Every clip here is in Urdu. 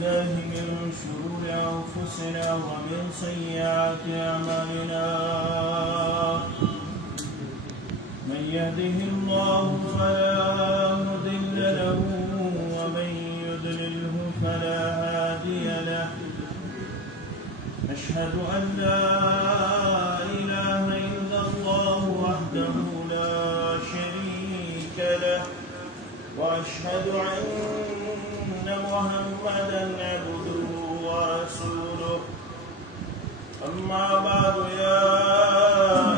بالله من شرور أنفسنا ومن سيئات أعمالنا من يهده الله فلا مضل له ومن يضلله فلا هادي له أشهد أن لا إله إلا الله وحده لا شريك له وأشهد أن محمدا عبده ورسوله أما بعد يا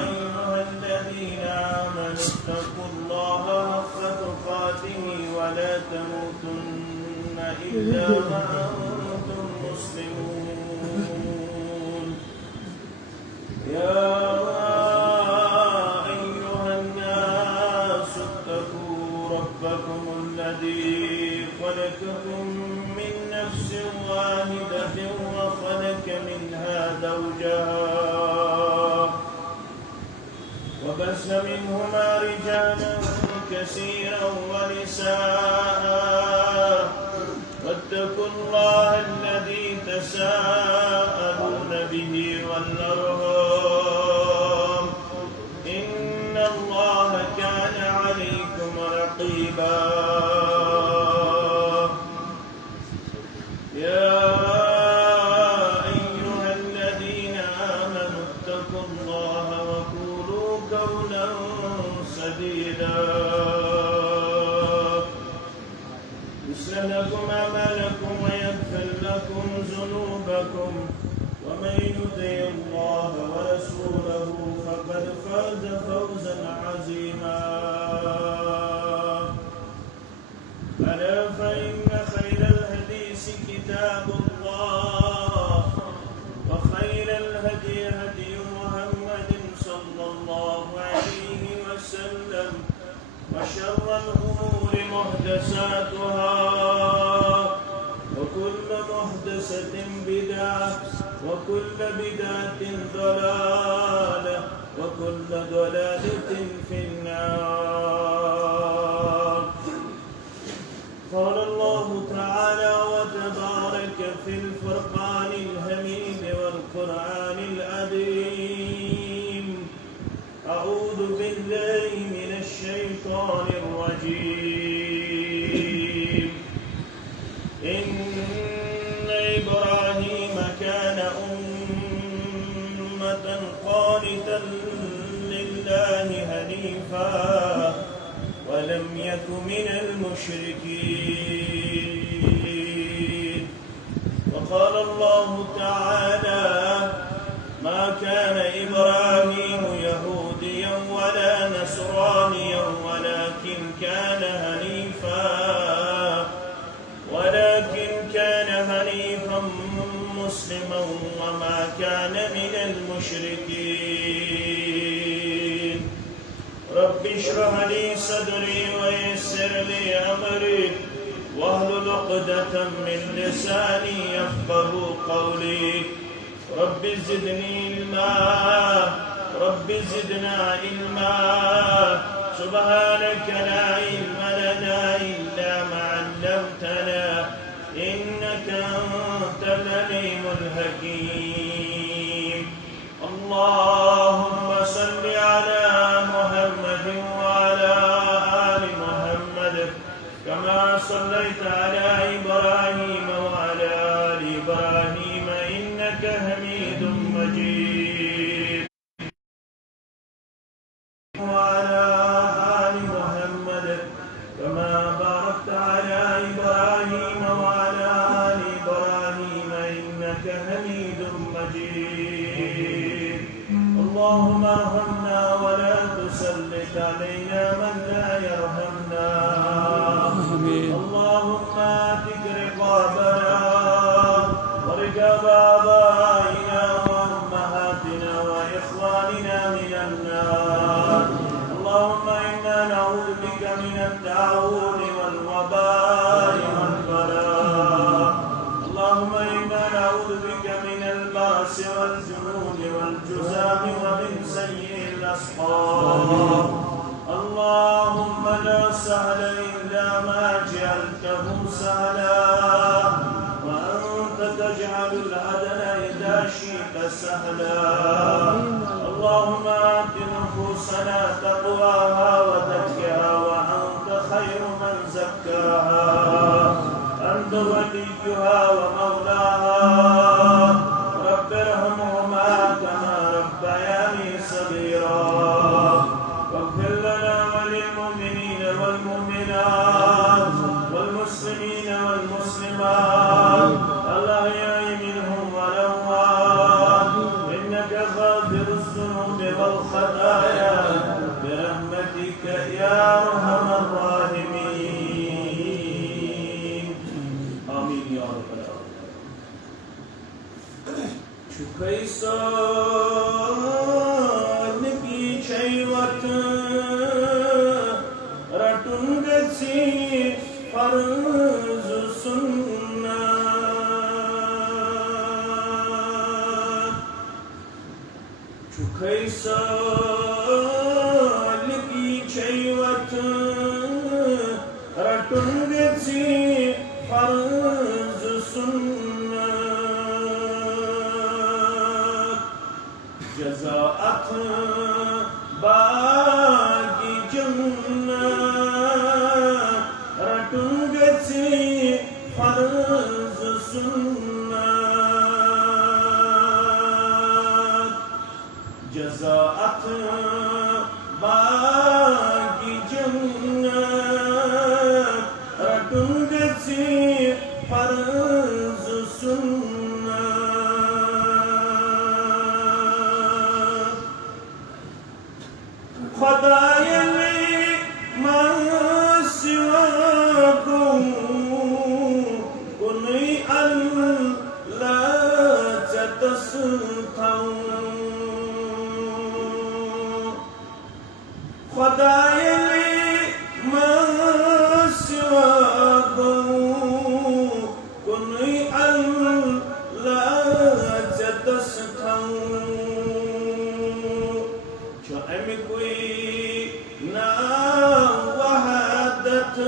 أيها الذين آمنوا اتقوا الله حق تقاته ولا تموتن إلا وأنتم مسلمون يا أيها الناس اتقوا ربكم الذي خلقكم من نفس واحدة وخلق منها زوجها وبث منهما رجالا كثيرا ونساء واتقوا الله الذي تساءلون به والأرحام إن الله كان عليكم رقيبا يا أيها الذين آمنوا اتقوا الله وقولوا قولا سديدا يصلح لكم أعمالكم ويغفر لكم ذنوبكم ومن يطع الله ورسوله فقد فاز فوزا عظيما ألا فإن خير الحديث كتاب الله وخير الهدي هدي محمد صلى الله عليه وسلم وشر الأمور محدثاتها وكل محدثة بدعة وكل بدعة ضلالة وكل ضلالة في النار قال الله تعالى وتبارك في الفرقان الحميد والقرآن العظيم أعوذ بالله من الشيطان الرجيم إن إبراهيم كان أمة قانتا لله حنيفا ولم يك من المشركين وقال الله تعالى ما كان إبراهيم يهوديا ولا نصرانيا ولكن كان حنيفا مسلما وما كان من المشركين رب اشرح لي صدري ويسر لي أمري واحلل عقدة من لساني يفقهوا قولي رب زدني علما رب زدنا علما سبحانك لا علم لنا إلا ما علمتنا إنك أنت العليم الحكيم اللهم صل على محمد وعلى آل محمد كما صليت على إبراهيم وعلى آل إبراهيم إنك حميد مجيد وعلى آل محمد كما باركت على إبراهيم وعلى آل إبراهيم إنك حميد مجيد اللهم ارحمنا ولا تسلط علينا من لا يرحمنا اللهم اعتق رقابنا ورقاب آبائنا وأمهاتنا وإخواننا من النار اللهم إنا نعوذ بك من الطاعون والوباء والبلاء اللهم إنا نعوذ بك من البأس والجنون والجزام ومن سيء الأسقام اللهم لا سهل إلا ما جعلته سهلا سهلا اللهم آت نفوسنا تقواها وزكها وأنت خير من زكاها أنت وليها ومولاها رب ارحمهما كما ربياني صغيرا واغفر لنا وللمؤمنين والمؤمنات والمسلمين والمسلمات الأحياء منهم والأموات إنك غافر الذنوب والخطايا برحمتك يا أرحم الراحمين آمين يا رب العالمين شكيسان بيچيوت رتنگسي فرض سنة شكيسان بيچيوت رتنگسي فرض سنة جزاءت باقي جنة رتنگسي فرض سنة جزاءت باقي جنة رتنگسي فرض سنة خدایا ما سواكم كني ألا تستطيعون خدایا ما سواكم كني ألا تستطيعون جو ام کوئی نا وحدت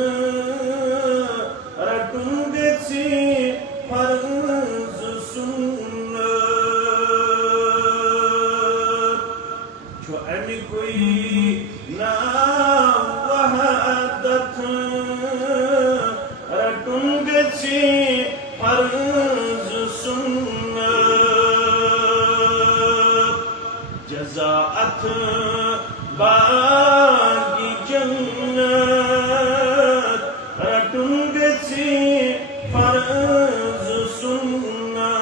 رتنگسي فرض سنة جو ام کوئی نا وحدت رتنگسي فرض سنة جزاءت باقي جنات رتنگسي فرض سنة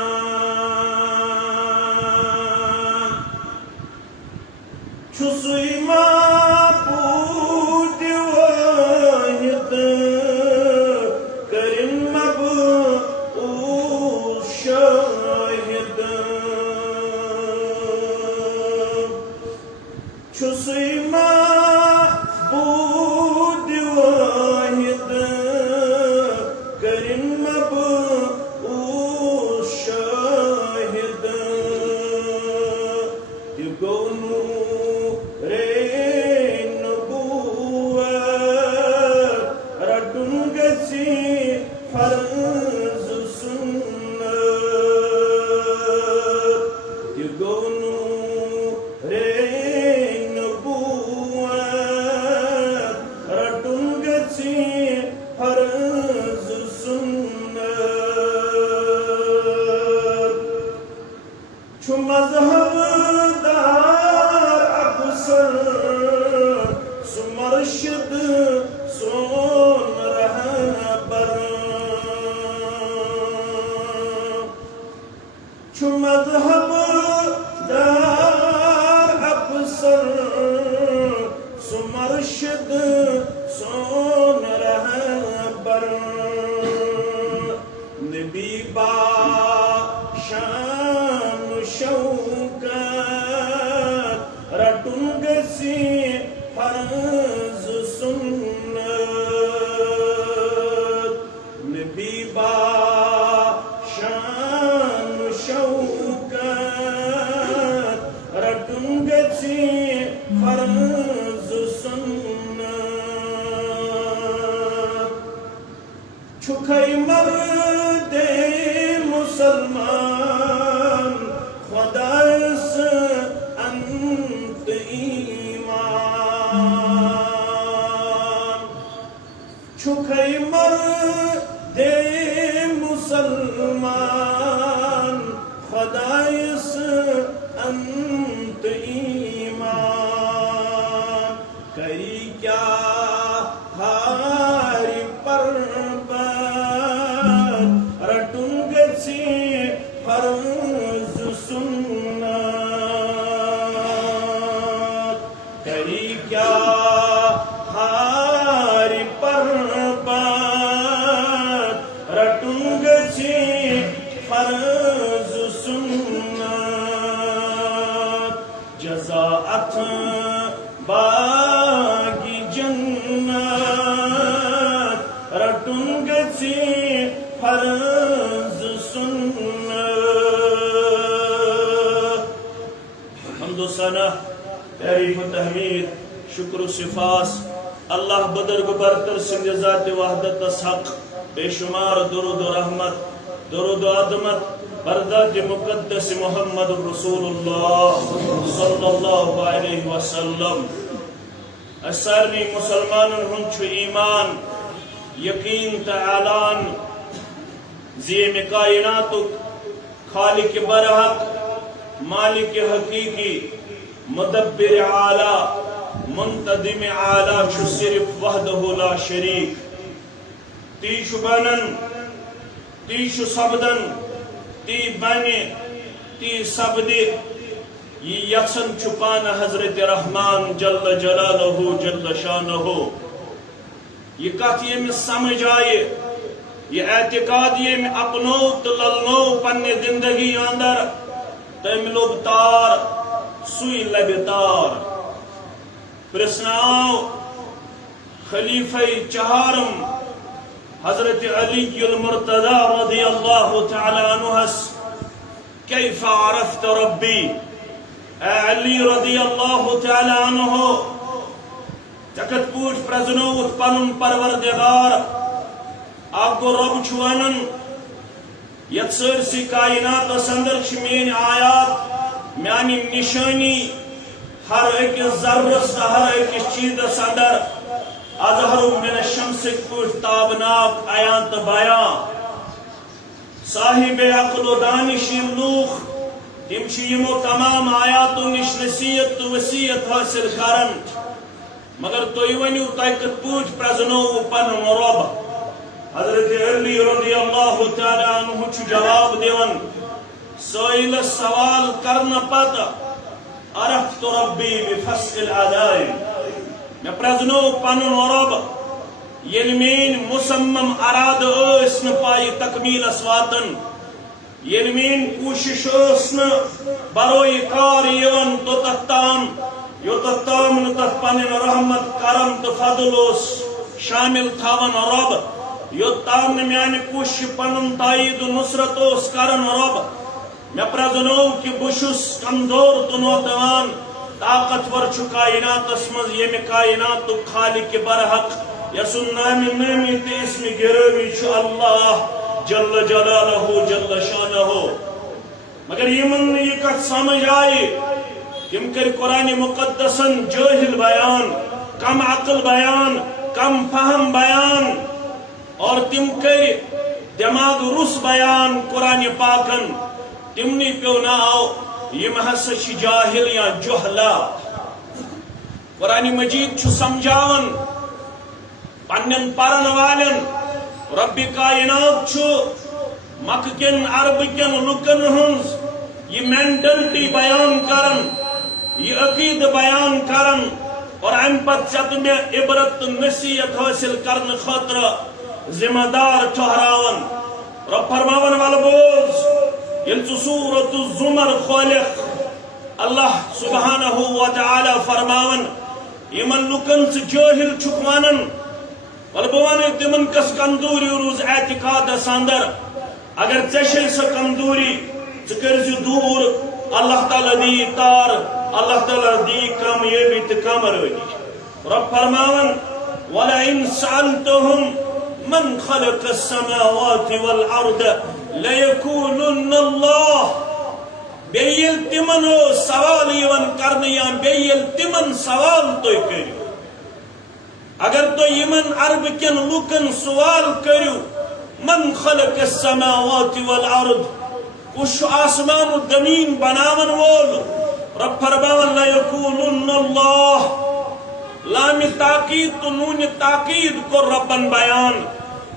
چسوی معبود واحد کرن مبعوث شاہد چسوی معبود واحد کرن مبعوث شاہد یہ گونو نبوت رتنگسي فرض سنة یہ گونو رتنگسي فرض سنة چو مذہب دار افسر سو مرشد سون رہبر چو مذہب دار افسر سو مرشد سون رہبر نبی با شان شوکت رتنگسي فرض سنت نبی با شان شوکت رتنگسي فرض سنت چھکئی مرد مسلمان خداس انت ایمان چھکھئی مرد مسلمان خداس انت ایمان کری کیا ہاری پربت رٹن گسی فرض سنت کری کیا ہاری پربت رٹن گسی فرض سنت جزاءت باغی جنت رٹن گسی فرض سنت حمد و ثنا تعریف و تحمید شکر و صفاس اللہ بدرگ برتر سند ذات وحدت حق بے شمار درود و رحمت درود و عظمت بردات مقدس محمد رسول اللہ صلی اللہ علیہ وسلم سارنی مسلمانن ہند ایمان یقین تعالان زیم کائناتک خالق برحق مالک حقیقی مدبر اعلی منتظم اعلی چھ صرف وحدہ لا شریک تی چھ بنن تی چھ سبدن تی بنی تی سبدی یہ یکسن چھپان حضرت رحمان جل جلالہ جل شانہ یہ کت یہ سمجھ آئے یہ اعتقاد یہ اپنو تلنو پنی زندگی اندر تم لوگ تار سوئی لب تار پرسناؤ خلیفہ چہارم حضرت علی المرتضی رضی اللہ تعالی عنہ کیف عرفت ربی اے علی رضی اللہ تعالی عنہ چکت پوچھ پرزنوت پنن پروردگار آپ کو رب چھوانن یت سرسی کائنات اندر مین آیات میانی نشانی ہر ایک ذرس ہر ایک چیز اندر اظہر من الشمس پوچھ تابناک آیات بیان صاحب عقل و دانشی لوخ تم یمو تمام آیاتو نش نصیحت تو وصیت حاصل کرن مگر توئی ونیو تہ کت پوچھ پرزنو پن رب حضرت علی رضی اللہ تعالی عنہ چھ جواب دیون سائل سوال کرنا پتہ عرفت ربی بفسق العدائم میں پرزنو پن رب یل مین مصمم اراد اس پائی تکمیل اسواتن یل مین کوشش اس بروئی کار یون تو تختام یو تختام نتت پنن رحمت کرم تو فضل اس شامل تھاون رب یو تام میانی کوشش پنن تائید نصرت اس کرن رب میں پرزنو کہ بشس کمزور تو نوتوان طاقتور چھ کائنات اسمز یم کائنات تو خالق برحق یسن نامی نامی تی اسم گروی چھ اللہ جل جلالہ جل شانہ مگر یمن یہ کت سمجھ آئی تم کر قرآن مقدسن جاہل بیان کم عقل بیان کم فہم بیان اور تم کر دماغ رس بیان قرآن پاکن تمنی پیو نہ آو یہ محسا چھ جاہل یا جہلا قرآن مجید چھ سمجھاون پنن پرن والن رب کائنات چھ مکہ کن عرب کن لکن ہنز یہ مینٹلٹی بیان کرن یہ عقید بیان کرن اور ام پت چت میں عبرت نصیحت حاصل کرن خاطر ذمہ دار ٹھہراون رب فرماون والبوز یلچ سورۃ الزمر خالق اللہ سبحانہ وتعالی فرماون یمن لکن سے جاہل چھکوانن والبوان تمن کس کمزوری روز اعتقاد اندر اگر ژے سو کمزوری ژٕ دور اللہ تعالی دی تار اللہ تعالی دی کامیابی تو کامرانی رب فرماون وَلَئِنْ سَأَلْتَهُمْ مَنْ خَلَقَ السَّمَاوَاتِ وَالْأَرْضَ لَيَقُولُنَّ اللَّهُ بیل تمن سوال یوان کرنے یا بیل تمن سوال تو کرو اگر تو یمن عرب کن لوکن سوال کرو من خلق السماوات والارض کش آسمان و زمین بناون وول رب فرمان لیقولن اللہ لام تاکید تو نون تاکید کو ربن بیان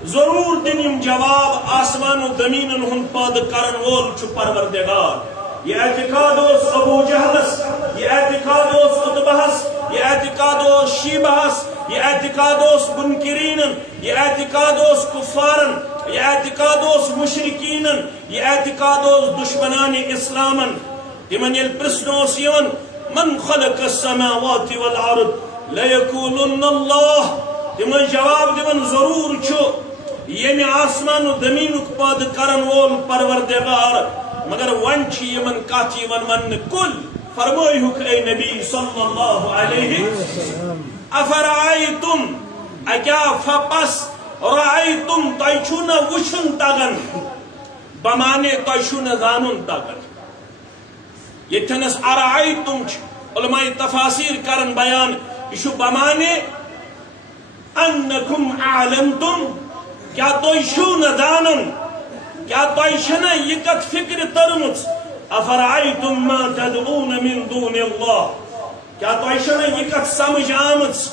ضرور دنیم جواب آسمان و زمین ہن پاد کرن وول چھ پروردگار یہ اعتقاد اس ابو جہلس یہ اعتقاد اس عتبہس یہ اعتقاد اس شیبہس یہ اعتقاد اس منکرین یہ اعتقاد اس کفارن یہ اعتقاد اس مشرکین یہ اعتقاد اس دشمنان اسلام تمن یل پرسنوس یون من خلق السماوات والارض لیقولن اللہ تمن جواب دون ضرور چھو یہ آسمان و زمین پاد کرن وول پروردگار مگر ون چھ یمن کات یمن من کل فرمائیہک اے نبی صلی اللہ علیہ افرائیتم اکیا فپس رائیتم تیچون وچھن تگن بمانے تیچون زانن تگن یہ تنس ارائیتم علماء تفاسیر کرن بیان یہ بمانے انکم اعلمتم کیا تیچون زانن کیا تیچنا یہ کت فکر ترمت افرائیتم ما تدعون من دون اللہ کیا تیچنا یہ کت سمجھ آمت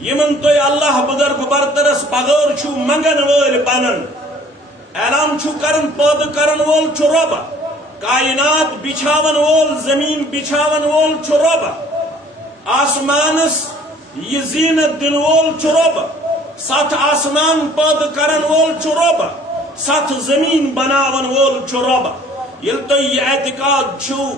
یمن تو اللہ بزرگ برترس بغیر چھو منگن وول بنن اعلان چھو کرن پود کرن وول چھو رب کائنات بچھاون وول زمین بچھاون وول چھو رب آسمانس یہ زینت دن وول چھو رب سات آسمان پود کرن وول چھو رب سات زمین بناون وول چھو رب یل تو یہ اعتقاد چھو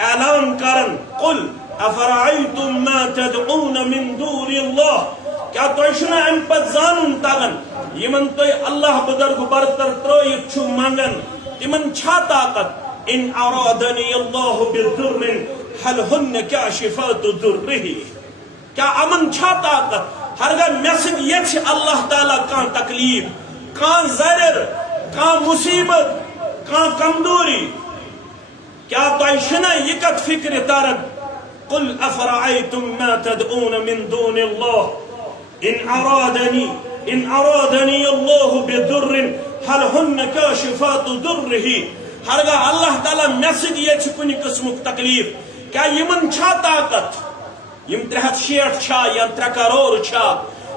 اعلان کرن قل افرائیتم ما تدعون من دون اللہ کیا تو اشنا ام پت زانن تگن یمن تو اللہ بدرگ برتر ترویت چھو منگن تمن چھا طاقت ان ارادنی اللہ بالذر حل ہن کاشفات ذرہ کیا امن چھا طاقت ہرگا مسد یہ اللہ تعالیٰ کان تکلیف کان ضرر کان مصیبت کان کمزوری کیا تو اشنا یہ کت فکر تارد قل افرأيتم ما تدعون من دون الله ان ارادني الله بضر هل هن كاشفات ضره ہرگاہ اللہ تعالیٰ مسد یہ کن قسم تکلیف کیا یمن چھا طاقت یم 360 چھا یا 3 کروڑ چھا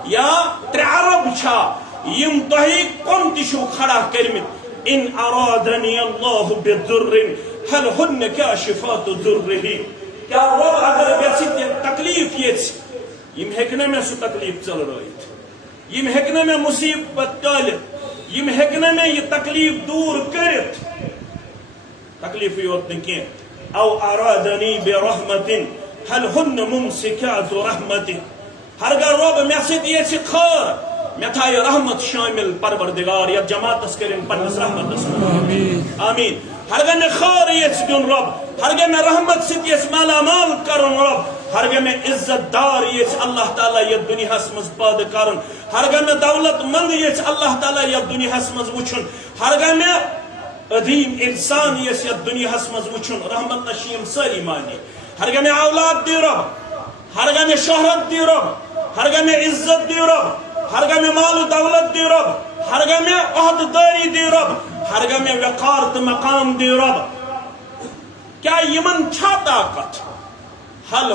یا 3 ارب چھا یم تہی کم تشو کھڑا کرمت ان ارادني الله بضر هل هن كاشفات ضره کیا رب اگر بیسیت تکلیف یم ہیکنے میں سو تکلیف چل رہیت یم ہیکنے میں مصیبت ٹالت یم ہیکنے میں یہ تکلیف دور کرت تکلیف یوت نکین او ارادنی برحمت هل ہن ممسکات رحمت ہرگا رب میسیت یہ سی خور میں تھا یہ رحمت شامل پروردگار یا جماعت اسکرین پنس رحمت اسکرین آمین ہرگا میں خور یہ سی دن رب ہرگہ میں رحمت سے اس مالا مال کرن رب ہرگہ میں عزت دار یہ اللہ تعالیٰ یہ دنیا ہسمز پاد کرن ہرگہ میں دولت مند یہ اللہ تعالیٰ یہ دنیا ہسمز وچھن ہرگہ میں عظیم انسان یہ دنیا ہسمز وچھن رحمت نشیم ساری مانی ہرگہ میں اولاد دی رب ہرگہ میں شہرت دی رب ہرگہ میں عزت دی رب ہرگہ میں مال دولت دی رب ہرگہ میں عہد داری دی رب ہرگہ میں وقار مقام دی رب کیا یمن چھا طاقت هل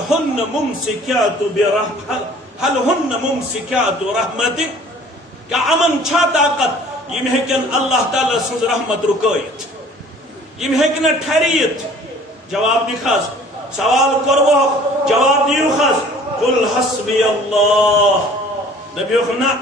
هن ممسکات رحمت کیا امن چھا طاقت یم ہیکن اللہ تعالیٰ سنز رحمت رکایت یم ہیکن ٹھریت جواب دکھاز سوال کرو جواب دیو خاز قل حسبی اللہ نبیو خنا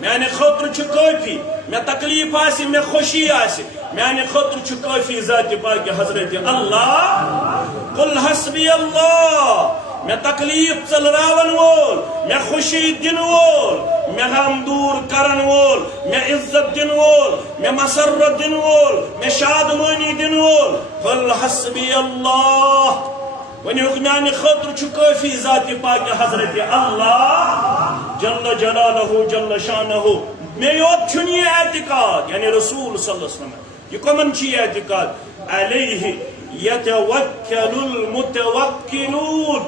میانے خطر چھ کافی میں تکلیف آسی میں خوشی آسی میانے خطر چھ کافی ذات پاک حضرت اللہ قل حسبی اللہ میں تکلیف چل راون وول میں خوشی دن وول میں غم دور کرن وول میں عزت دن وول میں مسرت دن وول میں شادمانی دن وول قل حسبی اللہ ونی حکمیان خطر چھ کافی ذات پاک حضرت اللہ جل جلالہ جل شانہ میں یوت چھن یہ اعتقاد یعنی رسول صلی اللہ علیہ وسلم یہ کمن چی اعتقاد علیہ يتوكل المتوكلون.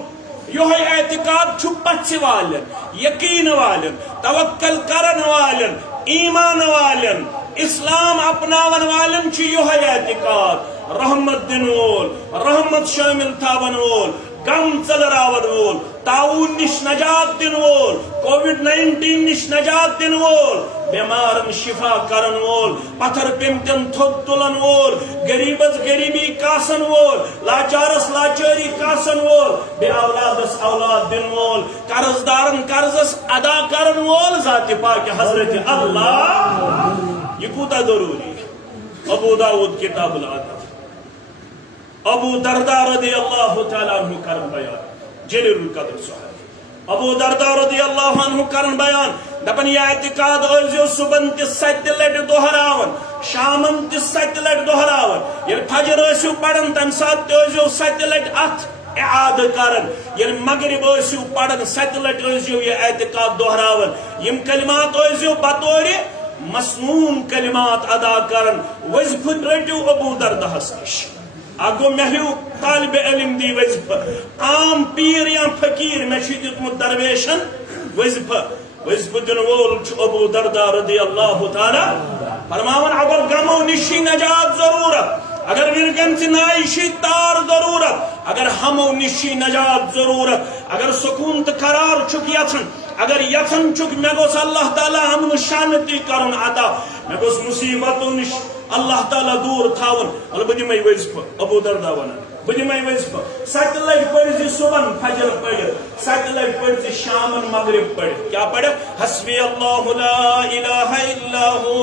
یہ اعتقاد چھ پچھ والن، یقین والن، توکل کرن والن، ایمان والن، اسلام اپناون والن چھ یہ اعتقاد. رحمت دن وول، رحمت شامل تھاون وول، غم ژلراون وول، تعاون نش نجات دن وول، کووڈ-19 نش نجات دن وول، بیمارن شفا کرن وول، پتھر پیمتن تھوک تلن وول، غریبس غریبی کاسن وول، لاچارس لاچاری کاسن وول، بے اولادس اولاد دن وول، قرض دارن قرضس ادا کرن وول ذات پاک حضرت اللہ. یہ کوتا ضروری. ابو داود کتاب الادب. ابو درداء رضی اللہ تعالیٰ عنہ کرن بیان، جلیل القدر صحابی ابو درداء رضی اللہ عنہ کرن بیان، دپن یہ اعتقاد ٲسۍزیو صبحن تہِ 7 لٹہِ دہراون، شامن تہِ 7 لٹہِ دہراون، ییٚلہِ فجر ٲسِو پران تمہِ ساتہٕ تہِ ٲسۍزیو 7 لٹہِ اتھ اعادہ کرن، ییٚلہِ مغرب ٲسِو پران 7 لٹہِ ٲسۍزیو یہ اعتقاد دہراون. یم کلمات ٲسۍزیو بطورِ مسنون کلمات ادا کرن. وظیفہ رٹیو ابو درداہس نش. اگو مہیو طالب علم دی وظیفہ، عام پیر یا فقیر میں دیتمت درویشن وظیفہ. وظیفہ دن وول ابو درداء رضی اللہ تعالی فرماون اگر غمو نشی نجات ضرورت، اگر ورگن سے نائشی تار ضرورت، اگر ہمو نشی نجات ضرورت، اگر سکون تو قرار چک یژھن، اگر یژھن چک میں گوس اللہ تعالی امن شانتی کرن عطا، میں گوس مصیبتوں نش اللہ تعالی دور تھاون. بہ دمے وظیفہ. ابو درداء ونان بہ دمے وظیفہ. 7 لٹہِ پڑھ صبحن فجر پڑھ، 7 لٹہِ پڑھ شامن مغرب پڑھ. کیا پڑھ؟ حسبی اللہ لا الہ الا ہو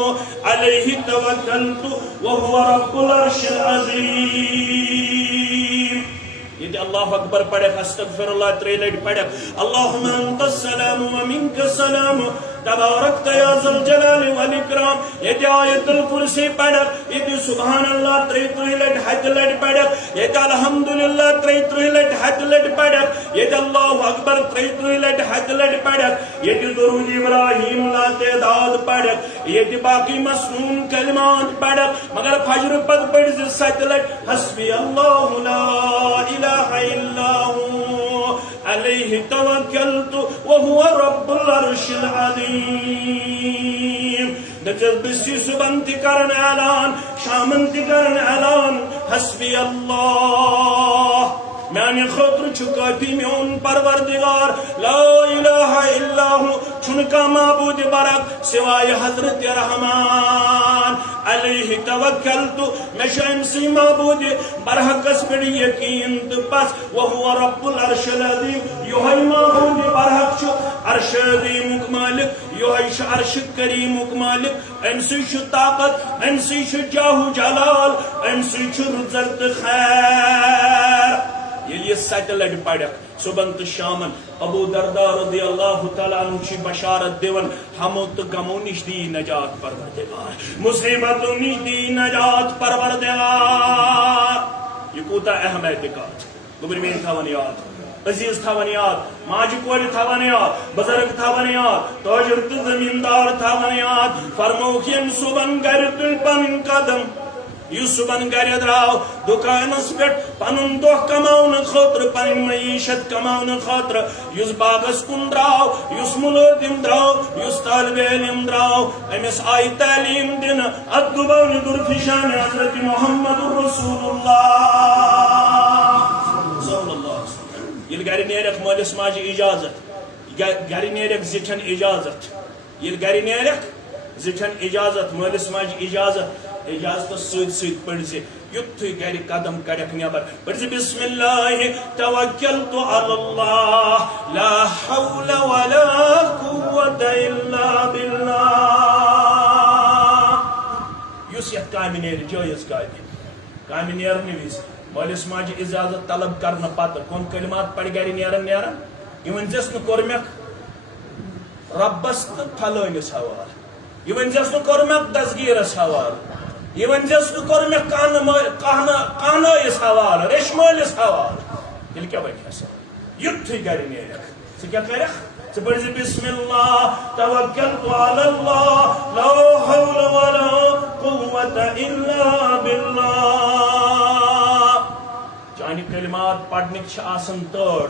علیہ توکلت وہو رب العرش العظیم. یہ اللہ اکبر پڑھ، استغفر اللہ 3 لٹہِ پڑھ. اللہم انت السلام ومنک السلام تبارکت یا ذا الجلال والاکرام. یہ آیت الکرسی پڑھ. یہ سبحان اللہ 33 لٹہِ 7 لٹہِ پڑھ. یہ الحمدللہ 33 لٹہِ 7 لٹہِ پڑھ. یہ اللہ اکبر 33 لٹہِ 7 لٹہِ پڑھ. یہ درود ابراہیم لا تعداد پڑھ. یہ باقی مسنون کلمات پڑھ. مگر فجر پت پڑھ 7 لٹہِ حسبی اللہ لا الہ الا ہو علیہ توکلت وہو رب العرش العظیم. نجز بسی صبحن تی کرن اعلان، شامن تی کرن اعلان حسبی اللہ. میانہ خاطر چھ کافی میون پروردگار لا الہ الا ہو. چھن کا معبود برک سوائے حضرت رحمان علیہ توکلت. میں شمسی معبود برحقس پر یقین تو پس وہو رب العرش العظیم. یہ معبود برحق چھ عرش عظیم مالک، یہ عرش کریم مالک. ام سی چھ طاقت، ام سی چھ جاہ جلال، ام سی چھ رزق خیر. یہ 7 لٹہِ پڑھک صبحن تو شامن. ابو درداء رضی اللہ تعالیٰ عنہ چھ بشارت دیون ہمو تو غمو نش دی نجات پروردگار، مصیبتوں نش دی نجات پروردگار. یہ کوتا اہم اعتقاد. گبرمین تھاون یاد، عزیز تھاون یاد، ماجہ کور تھاون یاد، بزرگ تھاون یاد، تاجر تو زمیندار تھاون یاد. فرموک یم صبحن گر تل پنن قدم، یس صبحن گر دراو دکانس پہ پن دہ کماؤن خاطر، پن معیشت کماؤن خاطر، یس باغس کن دراو، یس ملازم دراو، یس طالب علم دراو، امس آئی تعلیم دن ادبو ندر فشان حضرت محمد رسول اللہ صلی اللہ علیہ وسلم. یل گر نیرک مالس ماجہ اجازت، گر نیرک زٹھن اجازت، یل گر نیرک زٹھن اجازت، مالس ماجہ اجازت، اجازت سید پڑھ یتھے گر قدم کڑک نبر پڑھ بسم اللہ توکلت علی اللہ لا حول ولا قوت الا باللہ. یس یہ کامہ نیر جائز کامہ نیرنہ وز مالس ماجہ اجازت طلب کرنے پتہ کون کلمات پڑھ گر نیرن یہ ونزس نہ کور مکھ ربس تو پھلٲنس حوالہ، یہ ونزس نہ کور مکھ دسگیرس حوالہ، یہ ونزس نہ کور مے کانس حوالہ، ریشمالس حوالہ. تیل کیا بچہ سا یتھے گر نیرک ژٕ کیا کرکھ ژٕ پڑھ بسم اللہ توکلت علی اللہ لا حول ولا قوت الا باللہ. پڑھنک چھ آسن تڑ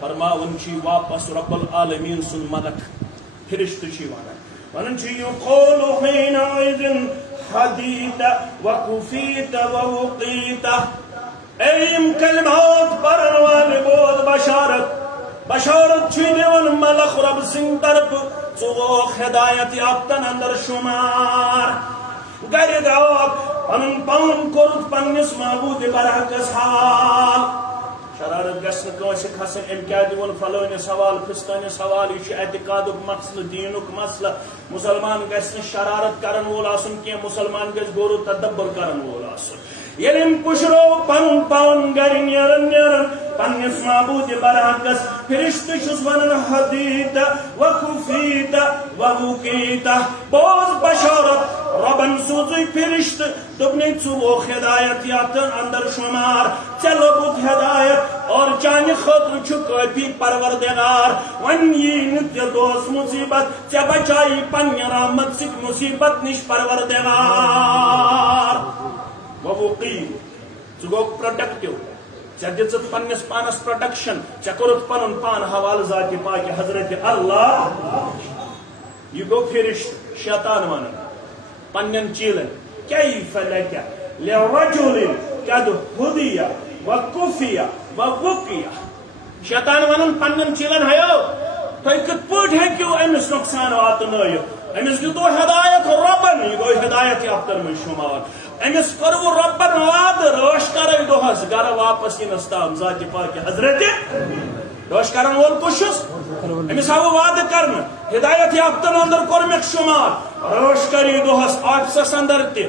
فرماون چھ واپس رب العالمین سن ملک فرشت چھ ونن چھ یقول حینئذ حدیت وکفیت ووقیت ایم کلمات پرن والے بود بشارت چھ دیون ملک رب سن طرف ژوک ہدایت یافتن اندر شمار گر گاوک پنن پان کورت پنس معبود برحقس حال شرارت گھس نہ کھسن ام کیا دون فلٲنہِ سوال فستٲنہِ سوال یہ اعتقادک مسئلہ دینک مسئلہ مسلمان گھس شرارت کرن وول آسن کی مسلمان گھس غور و تدبر کرن وول آسن یلم پشرو پن پان گر نیرن پنس معبود برحقس فرشت چھس ونن حدیت وکفیت ووقیت بوز بشارت ربن سوزی فرشت دبنی ژوک ہدایت یافتن اندر شمار ژے لوگت ہدایت اور چانہ خاطر چھ کافی پروردگار ون یہ نہ دوس مصیبت ژے بچائی پنہ رحمت سک مصیبت نش پروردگار ووقیت ژٕ گوکھ پروٹیکٹو ژے دِژٕتھ پننس پانس پروٹیکشن ژے کوٚرُتھ پنُن پان حوالہ ذات پاک حضرت اللہ یہ گو فرشت شیطان ونان پنن چیلن کیف لک لرجل قد ہدی وکفی ووقی شیطان ونان پنن چیلن ہیو تُہۍ کِتھ پٲٹھۍ ہیٚکِو أمِس نۄقصان واتنٲیِتھ أمِس دِتو ہدایت رۄبن یہ گوٚو ہدایت یافتن منٛز شُمار أمِس کوٚروٕ رۄبن وعدٕ رٲچھ کرے دۄہس گرٕ واپس یِنس تام ذاتِ پاک حضرت رٲچھ کرن وول کُس چھُس أمِس آو وعدٕ کرنہٕ ہدایت یافتن اندر کوٚر مےٚ شُمار رٲچھ کری دۄہس آفسس اندر تہِ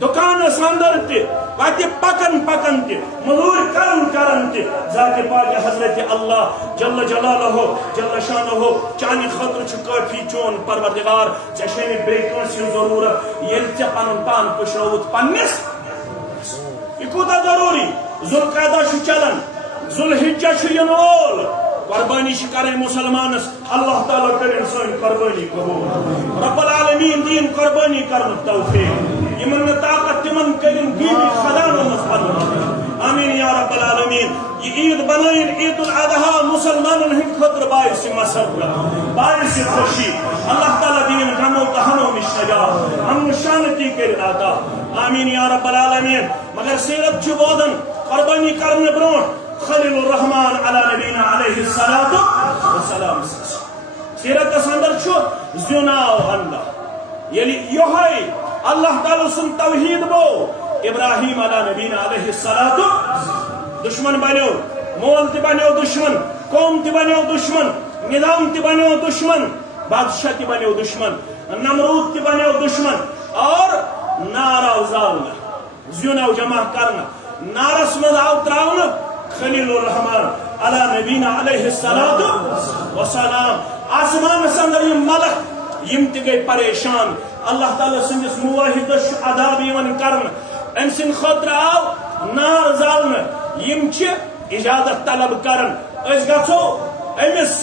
دکانس اندر تہِ وتہِ پکن تہِ مزوٗرۍ کرن تہِ ذاتِ پاک حضرت اللہ جل جلالہ جل شانہ چانہِ خٲطرٕ چھُ کٲفی چون پروردگار ژےٚ چھے نہٕ بیٚیہِ کٲنٛسہِ ہٕنٛز ضروٗرت ییٚلہِ ژےٚ پنُن پان پُشرٲوُتھ پننس یہ کوٗتاہ ضروٗری ذوالقعدہ چھُ چلان ذوالحجہ چھُ یِنہٕ وول قربانی چھ کریں مسلمانس اللہ تعالیٰ کریں سن قربانی قبول رب العالمین دین قربانی کرن توفیق یمن طاقت تمن کریں دیوی خدانو مصطفیٰ آمین یا رب العالمین یہ عید بنائیں عید الاضحیٰ مسلمانن ہند خطر باعث مسرت باعث خوشی اللہ تعالیٰ دین غمو تہنو نش نجات امن شانتی کرن عطا آمین یا رب العالمین مگر سیرت چھ بودن قربانی کرن برونٹھ خلیل الرحمن علی نبینا علیہ السلام سیرت اندر زناو اندر یعنی یوہی اللہ تعالی سن توحید بو ابراہیم علی نبینا علیہ السلام دشمن بنیو مول تی بنیو دشمن قوم تی بنیو دشمن نظام تی بنیو دشمن بادشاہ تی بنیو دشمن نمرود تی بنیو دشمن اور نارا زالنا زناو جمع کرنا نارس مز آو تراؤنا خلیل الرحمن علی نبینا علیہ السلام آسمان سندر یم ملک یم تی گئی پریشان اللہ تعالیٰ سندس مواحدش عذاب یمن کرن ام سن خطر آو نار زالن یم چھ اجازت طلب کرن اس گھو امس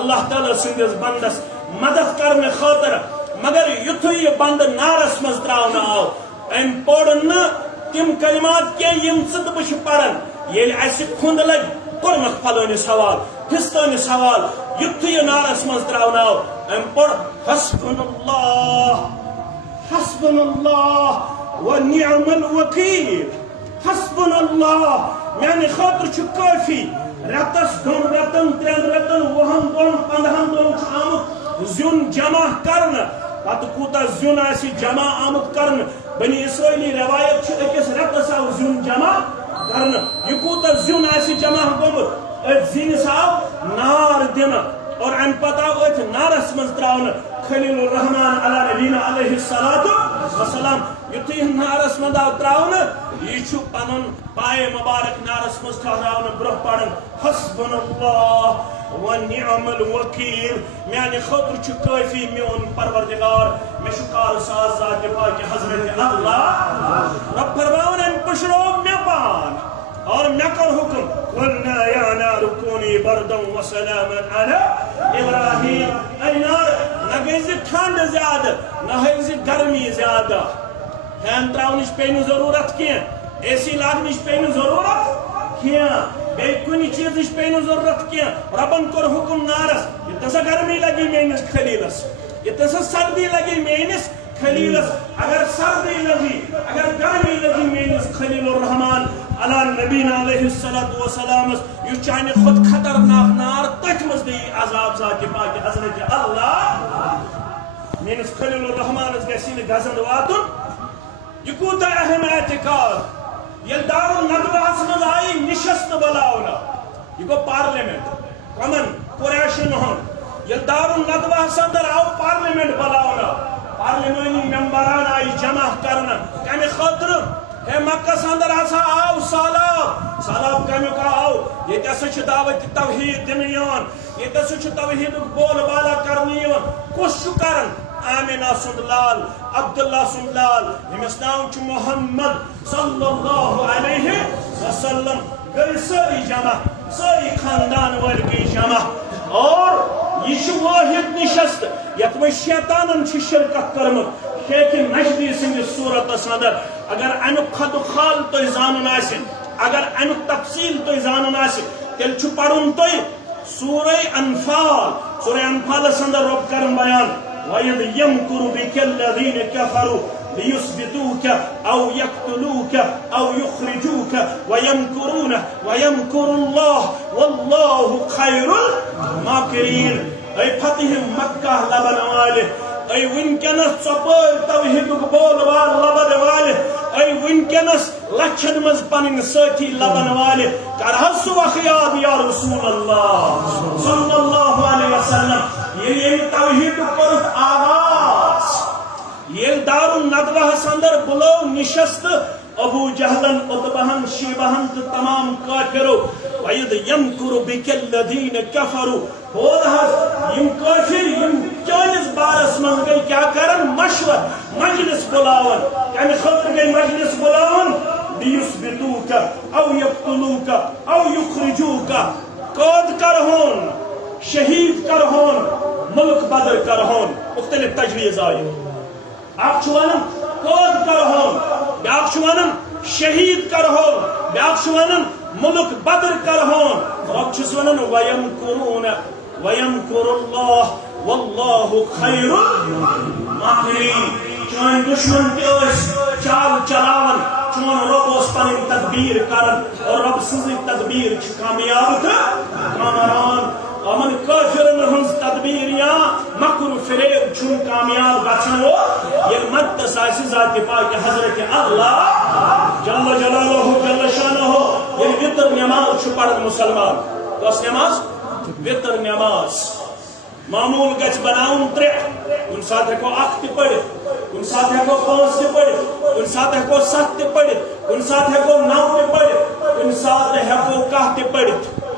اللہ تعالیٰ سندس بندس مدد کرن خاطر مگر یتھو یہ بند نارس مز تراؤن آو ام پورن تم کلمات کے یم صد بش پرن یل اس کھند لگ کورمک فلٲنہِ سوال فستٲنہِ سوال یُتھُے یہ نارس منٛز ترٛاوناو أمۍ پوٚر حسبنا اللہ ونعم الوکیل حسبنا اللہ میانہِ خٲطرٕ چھُ کٲفی رٮ۪تس دۄن رٮ۪تن ترٛٮ۪ن رٮ۪تن وُہن دۄہن 15 دۄہن چھُ آمُت زیُن جمع کرنہٕ پتہٕ کوٗتاہ زیُن آسہِ جمع آمُت کرنہٕ بنی اسرائیلی روایت چھِ أکِس رٮ۪تس آو زیُن جمع کرنا یہ کوتا زیون ایسی جمع گومت ات زینس آو نار دن اور ان پتہ ات نارس مز تراؤن خلیل الرحمن علی نبینا علیہ السلام یتھی نارس مز آو تراؤن یہ چھو پنن پائے مبارک نارس مز ٹھہراؤن برہ پڑن حسبنا اللہ ونعم الوکیل میانہ خاطر چھ کافی میون پروردگار میں شکار ساز ذات پاک حضرت اللہ رب فرماون ان پشرو میں پان اور میں کر حکم قلنا یا نار کونی بردا وسلاما علی ابراہیم اے نار نہ گئی ٹھنڈ زیادہ نہ ہے گرمی زیادہ فین تراؤنش پینی ضرورت کی اے سی لاگنش پینی ضرورت کی بے کنی چیز پہ ضرورت کی ربن کور حکم نارس یہ تسا گرمی لگی میانس خلیلس یہ تسا سردی لگی میانس خلیلس اگر سردی لگی اگر گرمی لگی میانس خلیل الرحمان علی نبینا علیہ السلام یہ چانہ خود خطرناک نار تک مز دی عذاب ذات پاک حضرت اللہ میانس خلیل الرحمان گسی گزند واتن یہ کوتا اہم اعتقاد یل دار الندوہ مز آئی نشست بلاونا یہ گو پارلیمنٹ کمن قریشن ہن یل دار الندوہ اندر آو پارلیمنٹ بلاونا پارلیمانی ممبران آئی جمع کرنا کمی خطر ہے مکہ اندر آسا آو سالاب کمی کا آو یہ تیسا چھ دعوت توحید دنیان یہ تیسا چھ توحید بول بالا کرنیان کس چھ کرن آمینہ سند لال عبداللہ سند لال ہمس نام چھ محمد صلی اللہ علیہ وسلم گئی ساری جمع ساری خاندان والی گئی جمع اور یہ واحد نشست یت میں شیطانن چھ شرکت کرمت شیخ نجدی سند صورت اندر اگر امیک خد خال تو زانن آسن اگر امیک تفصیل تو زانن آسن تیل چھ پرن تو سورہ انفال اندر رب کرن بیان وَإِذْ يَمْكُرُ بِكَ الَّذِينَ كَفَرُوا لِيُثْبِتُوكَ أَوْ يَقْتُلُوكَ أَوْ يُخْرِجُوكَ وَيَمْكُرُ اللَّهُ وَاللَّهُ خَيْرُ الْمَاكِرِينَ اے فتح مکہ لبن والے اے ونکنس ثپور توحید بول وال لبن والے اے ونکنس لچھن مز پنن ساتھی لبن والے کرہس وخیاد یا رسول اللہ صلی اللہ علیہ وسلم یہ توحید کرت آغاز یہ دار الندوہ اندر بلو نشست ابو جہلن عتبہن شیبہن تمام کافرو وَإِذْ يَمْكُرُ بِكَ الَّذِينَ كَفَرُوا بول حض یم کافر یم چانس بارس من گئی کیا کرن مشور مجلس بلاون یعنی خطر گئی مجلس بلاون لِيُثْبِتُوكَ أَوْ يَقْتُلُوكَ أَوْ يُخْرِجُوكَ قید کرہون شہید کرہون ملک بدر کرہون مختلف تجویز آئی آپ چھوانم قید کرہون بیاق چھوانم شہید کرہون بیاق چھوانم ملک بدر کرہون رب چھسونن وَيَمْكُرُ اللَّهُ وَاللَّهُ خَيْرُ الْمَاكِرِينَ چون دشمن تیس چال چلاون چون رب اس پر تدبیر کرن اور رب سزی تدبیر چھ کامیاب تھا کامران امن کافرن ہنز تدبیر یا مکر فریب چون کامیاب گچن ہو یہ مد ساسی ذات پاک حضرت اللہ جل جلالہ جل شانہ یہ وطر نماز چھ پڑھن مسلمان کس نماز وطر نماز معمول گچ بناون ترے ان ساتھ ہے کو اخت پڑھ ان ساتھ ہے کو پانچ تے پڑھ ان ساتھ ہے کو سات تے پڑھ ان ساتھ ہے کو نو تے پڑھ ان ساتھ ہے کو کاہ تے پڑھ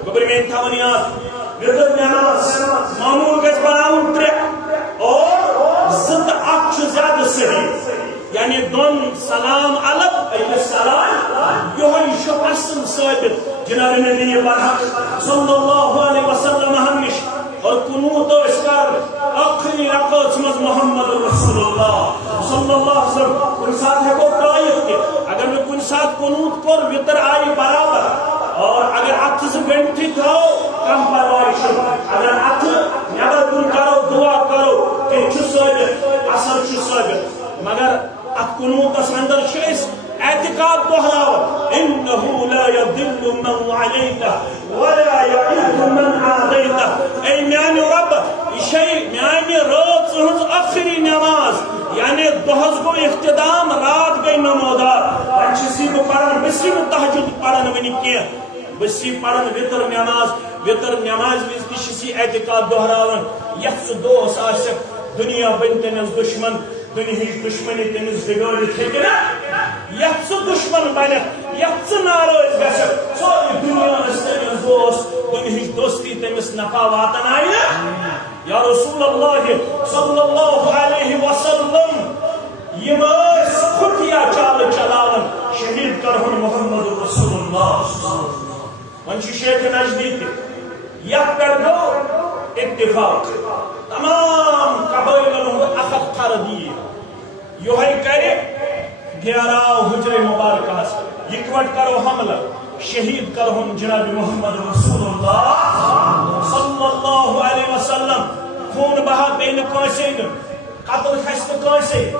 گبر میں تھا بنیاد وطر نماز معمول گچ بناون ترے اور زد اکھ زیادہ صحیح یعنی دون سلام الگ ایک سلام یہی شو اصل ثابت جناب نبی برحق صلی اللہ علیہ وسلم ہمش اور قنوت و اسکار آخری رکعت مز محمد رسول اللہ صلی اللہ علیہ وسلم کن ساتھ ہے کو قائد کے اگر میں کن ساتھ قنوت پر وطر آئی برابر اور اگر اتھ سے گھنٹی کھاؤ کم پروائی شو اگر اتھ نیبر کن کرو دعا کرو کہ چھو ثابت اثر چھو ثابت مگر ات قنوت اندر شیس اعتقاد دہراو انہو لا یضل من علیتا ولا یعید من عادیتا اے میانی رب شیء میانی رات ہنز آخری نماز یعنی دہز کو اختدام رات گئی نمودار انچسی کو پڑھن بسی میں تحجد پڑھن ونی کیا بسی پڑھن وطر نماز ویز کشی اعتقاد دہراون یخص دوس آسک دنیا بنتنز دشمن دنیا دشمنی تمس بگڑت ہیکنا یت سہ دشمن بنت یت سہ ناراض گژھت سوری دنیا تمس دوست دنیا دوستی تمس نفع واتن آئی یا رسول اللہ صلی اللہ علیہ وسلم یہ خفیہ چال چلاون شہید کرہن محمد رسول اللہ ونچ شیخ نجدی یک پر گو اتفاق تمام قبائلن اخت تردید یہ کرے گھیراؤ حجر مبارکہ اکوٹ کرو حملہ شہید کرہم جناب محمد رسول اللہ صلی اللہ علیہ وسلم خون بہا بین کانسے قتل کھسن کانسے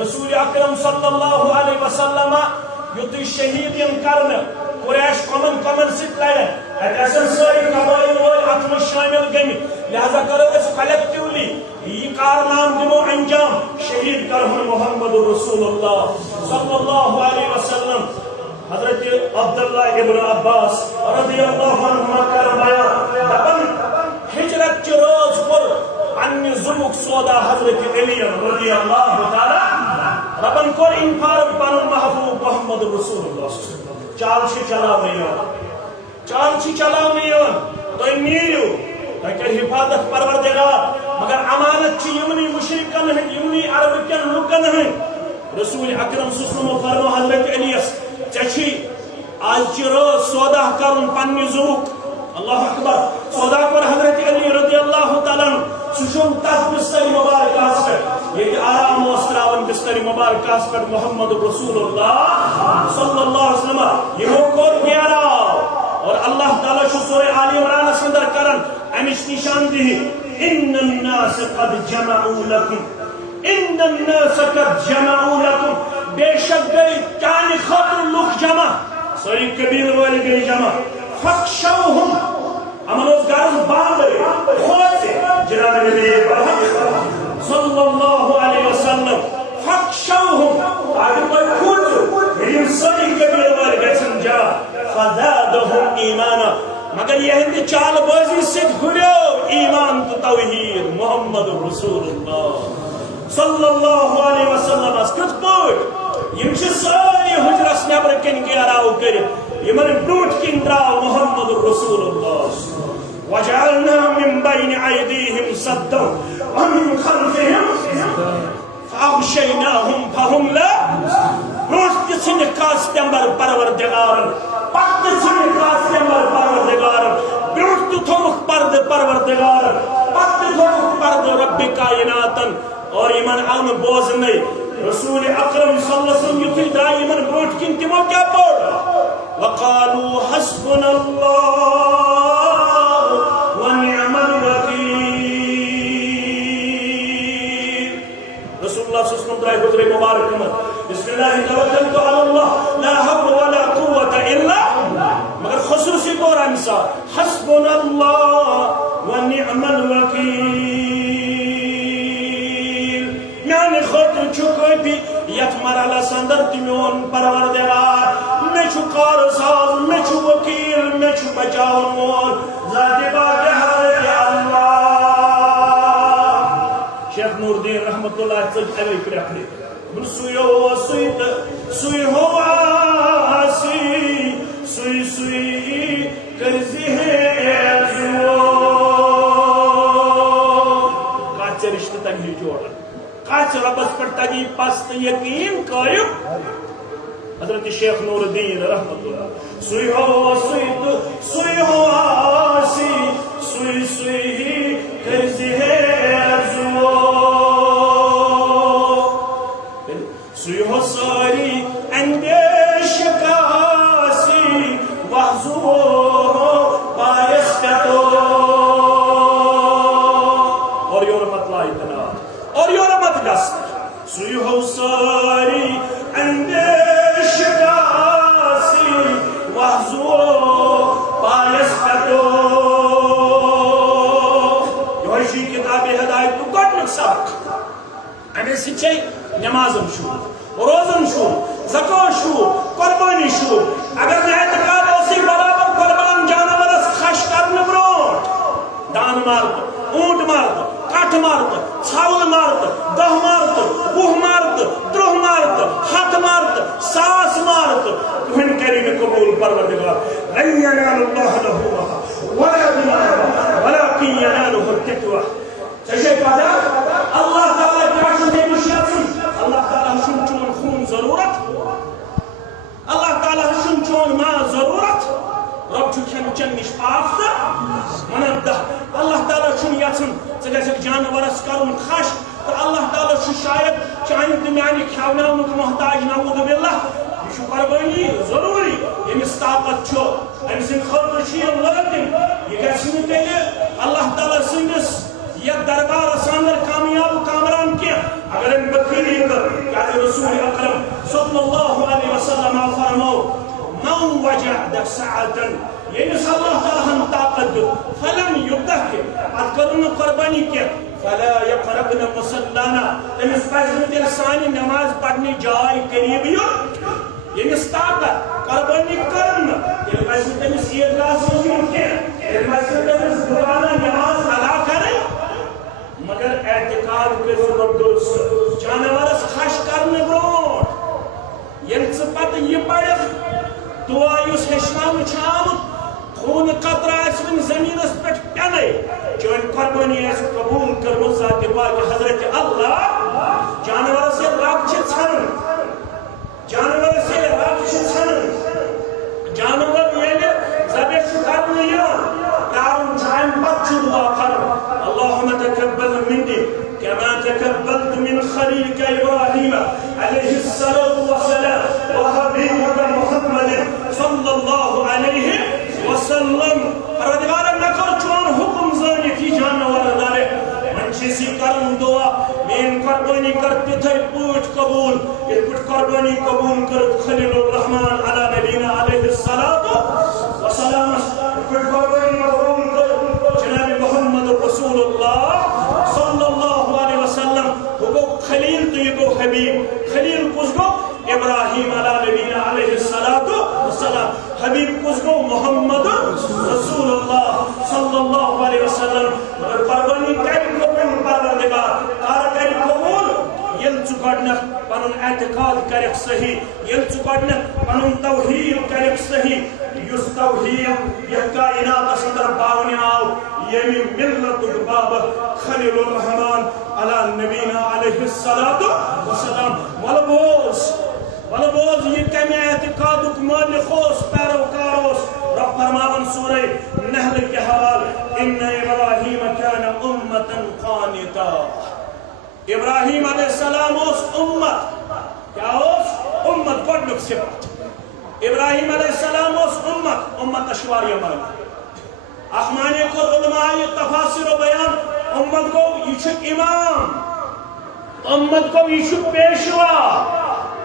رسول اکرم صلی اللہ علیہ وسلم یوتی شہید کرن قریش کمن ست لڑ اتن ساری قبائل وول ات من شامل گم لہذا کرو اس کلیکٹیولی یہ کارنام دمو انجام شہید کرہن محمد رسول اللہ صلی اللہ علیہ وسلم حضرت عبداللہ ابن عباس رضی اللہ عنہما کر بیان دپن ہجرت چ روز پر پنہ زوک سودا حضرت علی رضی اللہ تعالی ربن کور انفاق پن محبوب محمد رسول اللہ چال چلاونے تھی نیرو تھی کر حفاظت پروردگار مگر امانت یمنی مشرکن ہند یمنی عرب کن لکن ہند رسول اکرم صلی اللہ علیہ وسلم فرمو حضرت علیس چچھی آج روز سودا کرن پنہ زوک اللہ اکبر سودا کر حضرت علی رضی اللہ تعالیٰ سوشم تحت بستری مبارکہ پر یہ آرام وستراون بستری مبارکہ پر محمد رسول اللہ صلی اللہ علیہ وسلم یہ موقع گیارا اور اللہ تعالیٰ شو سورہ آل عمران سندر کرن امیش نشان دی ان الناس قد جمعوا لکم ان الناس قد جمعوا لکم بے شک گئی چانی خاطر لوگ جمع سوری کبیر والے گئی جمع فخشوہم امنوز گارز باندھے خوصے جناب نبی صلی اللہ علیہ وسلم فخشوہم آگے کوئی کھوچو لیکن سوری کبیر والے گئی جا فزادہم ایمانا مگر یہ ہندی چال بازی سکھ گھڑیو ایمان تو توحید محمد رسول اللہ صلی اللہ علیہ وسلم اس کت پوٹ یم چھ ساری حجرس نبر کن گیراو کرت یمن بروٹ کن دراو محمد رسول اللہ وجعلنا من بین ایدیہم صدا ومن خلفہم فاغشیناہم فہم لا بروٹ کسن کاستمبر پروردگارن پت کسن کاستمبر پروردگارن بروٹ تھومک پرد پروردگارن پت تھومک پرد رب کائناتن اور ایمان آن بوزنے رسول اکرم صلی اللہ علیہ وسلم یوتی درائے ایمان بروٹ کن تیمو کیا پوڑا وقالوا حسبنا اللہ ونعم الوکیل رسول اللہ صلی اللہ علیہ وسلم درائے حضر مبارک بسم اللہ توکلت علی اللہ لا حول ولا قوت الا مگر خصوصی طور انسا حسبنا اللہ ونعم الوکیل میانے خاطر چھوکوئی بھی یت مرحلہ سندر تمیون پروردگار میں چھو کارساز میں چھو وکیل میں چھو بچاون مول ذات باق حضرت اللہ شیخ نور الدین رحمت اللہ چلت اوی کرکڑے سویو سویت سوی ہوا سی سوی سوی کرزی ہے زو کاچے رشتہ تنگی جوڑا کاچ ربس پر تجی پست یقین قائم حضرت شیخ نور الدین رحمت اللہ سوئی ہوا سویت سوئی ہوا سی سوئی سوئی کرزی ہے زو سوئی ہو ساری اندیش کاسی وحضو پایس کتو اور یورمت لائی تنا اور یورمت گست سوئی ہو ساری اندیش کاسی وحضو پایس کتو یہ ہوئی کتاب ہدایت تو گوڑ نقصاق امی سچے نمازم شو روزن شو زکاة شو قربانی شو اگر میں اعتقاد اسی برابر قربان جانورس خش کرنے برون دان مارد اونٹ مارد کٹ مارد چھاول مارد دہ مارد وہ مارد درہ مارد ہاتھ مارد ساس مارد تمہیں کریم قبول پروردگار لن ینال اللہ لہوہا ولا دماغا ولیکن ینالہ التقوی چشے پادا اللہ تعالیٰ کاشن دے مشیاتی اللہ تعالیٰ ہشن چون خون ضرورت اللہ تعالیٰ ہشن چون ما ضرورت رب چھو کھن چن نش آفتا منم دا اللہ تعالیٰ چھن یسن سگسک جانورس کرن خش تو اللہ تعالیٰ چھو شاید چانی دمیانی کھاوناونک محتاج نعوذ باللہ قربانی ضروری یمس طاقت ام سند خاطر لازم یہ گھن تیل اللہ تعالیٰ سندس یہ دربارس اندر کامیاب کامران کی اگر ام بخیلی کر رسول اکرم صلی اللہ علیہ وسلم فرمو من وجع ساعتا یمس اللہ تعالیٰ ہم طاقت فلم یبدہ ات کرن قربانی کی فلا يقربن مصلانا تمس پزن تیل سانی نماز پڑھنے جائے قریب یمس طاقت قربانی کرن تیل پزن تمس عیدگاہ سوزن کی تیل پزن تمس دورانہ نماز ادا کریں مگر اعتقاد کر درست جانورس خش کرنے برونٹ یل پتہ یہ پڑھ دعا اس ہشنام آمت خون قطرہ ون زمینس پہ پینے چون قربانی قبول کرم ذات پاک حضرت اللہ جانور سے رب ھن جانور سے رب ھن جانور یعنی ذبح کرنے تارن ام پتہ دعا کر اللہم تقبل منی كما تقبلت من خليلك إبراهيم عليه الصلاة والسلام وحبيبك محمد صلى الله عليه وسلم پروردگار نکل چون حکم زانی تھی جانور دارے منچسی کرن دعا مین قربانی کرتے تھے پوچھ قبول یہ پوچھ قربانی قبول کرت خلیل الرحمن علی نبینا علیہ الصلاة والسلام پوچھ قربانی قبول کرت جناب محمد رسول اللہ صلی اللہ علیہ وسلم وہ خلیل تو یہ حبیب خلیل کس گو ابراہیم علی نبینا علیہ الصلاة والسلام حبیب کس گو محمد رسول اللہ صلی اللہ علیہ وسلم مگر قربانی کری قبول پروردگار کار کری قبول یل چکڑنا پنن اعتقاد کرک صحیح یل چکڑنا پنن توحید کرک صحیح یس توحید یہ کائنات اندر باونی آو یمی ملت باب خلیل الرحمن علی نبینا علیہ الصلاة والسلام والبوز یہ کمی اعتقادک مالک خوص پیروکاروس رب فرماون سورہ نحل کے حوال ان ابراہیم کان امتا قانتا ابراہیم علیہ السلام اس امت کیا اس امت گوڑنک صفت ابراہیم علیہ السلام اس امت اشواری مرد اخمانے کو علماء تفاصر و بیان امت کو یہ امام امت کو یہ پیشوا